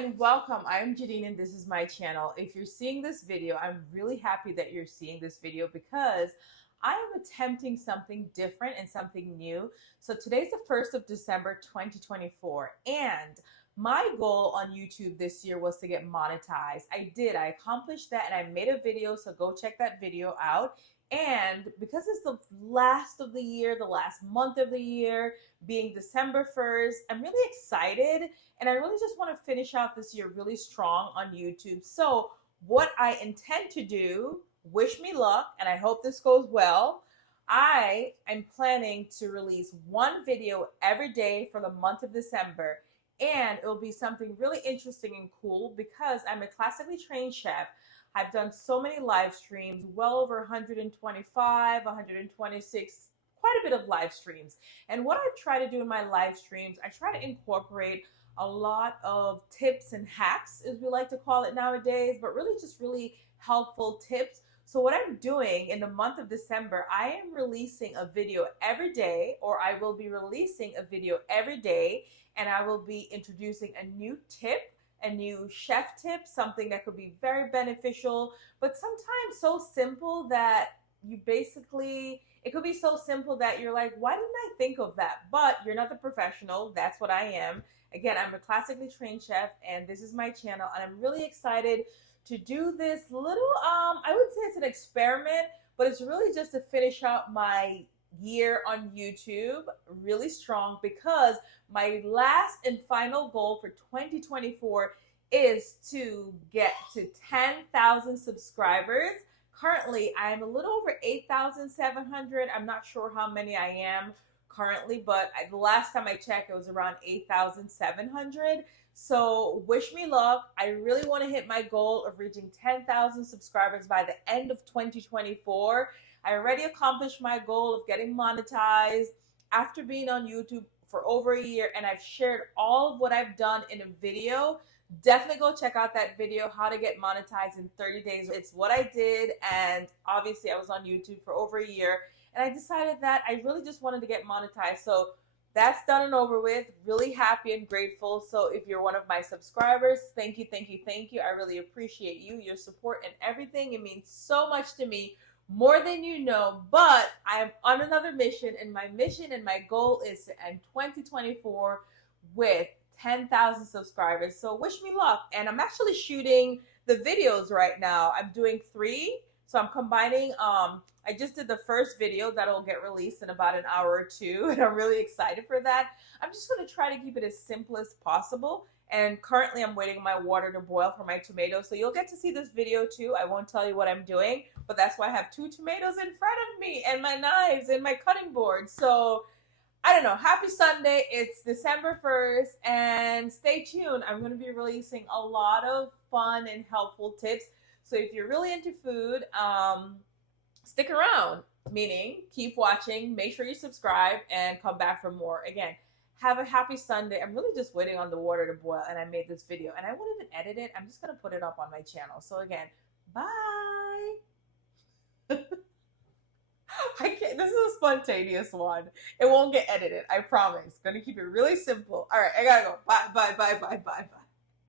and welcome. I'm Judine and this is my channel. If you're seeing this video, I'm really happy that you're seeing this video because I am attempting something different and something new. So today's the 1st of December 2024 and my goal on YouTube this year was to get monetized. I accomplished that and I made a video, so go check that video out. And because it's the last of the year, the last month of the year, being December 1st, I'm really excited and I really just want to finish out this year really strong on YouTube. So what I intend to do, wish me luck, and I hope this goes well. I am planning to release one video every day for the month of December. And it will be something really interesting and cool because I'm a classically trained chef. I've done so many live streams, well over 125, 126, quite a bit of live streams. And what I've tried to do in my live streams, I try to incorporate a lot of tips and hacks, as we like to call it nowadays, but really just really helpful tips. So what I'm doing in the month of December, I am releasing a video every day, or I will be releasing a video every day, and I will be introducing a new tip, a new chef tip, something that could be very beneficial, but sometimes so simple that it could be so simple that you're like, why didn't I think of that? But you're not the professional. That's what I am. Again, I'm a classically trained chef and this is my channel and I'm really excited to do this little, I would say it's an experiment, but it's really just to finish out my year on YouTube really strong because my last and final goal for 2024 is to get to 10,000 subscribers. Currently, I'm a little over 8,700. I'm not sure how many I am currently, but the last time I checked, it was around 8,700. So wish me luck. I really want to hit my goal of reaching 10,000 subscribers by the end of 2024. I already accomplished my goal of getting monetized after being on YouTube for over a year, and I've shared all of what I've done in a video. Definitely go check out that video, how to get monetized in 30 days. It's what I did, and obviously I was on YouTube for over a year, and I decided that I really just wanted to get monetized. So that's done and over with. Really happy and grateful. So if you're one of my subscribers, thank you, thank you, thank you. I really appreciate you, your support, and everything. It means so much to me, more than you know. But I'm on another mission, and my mission and my goal is to end 2024 with 10,000 subscribers. So wish me luck. And I'm actually shooting the videos right now. I'm doing 3. So I'm combining, I just did the first video that'll get released in about an hour or 2. And I'm really excited for that. I'm just going to try to keep it as simple as possible. And currently I'm waiting my water to boil for my tomatoes. So you'll get to see this video too. I won't tell you what I'm doing, but that's why I have 2 tomatoes in front of me and my knives and my cutting board. So I don't know. Happy Sunday. It's December 1st and stay tuned. I'm going to be releasing a lot of fun and helpful tips. So if you're really into food, stick around, meaning keep watching, make sure you subscribe and come back for more. Again, have a happy Sunday. I'm really just waiting on the water to boil and I made this video and I won't even edit it. I'm just going to put it up on my channel. So again, bye. This is a spontaneous one. It won't get edited. I promise. Gonna keep it really simple. All right, I gotta go. Bye, bye, bye, bye, bye, bye.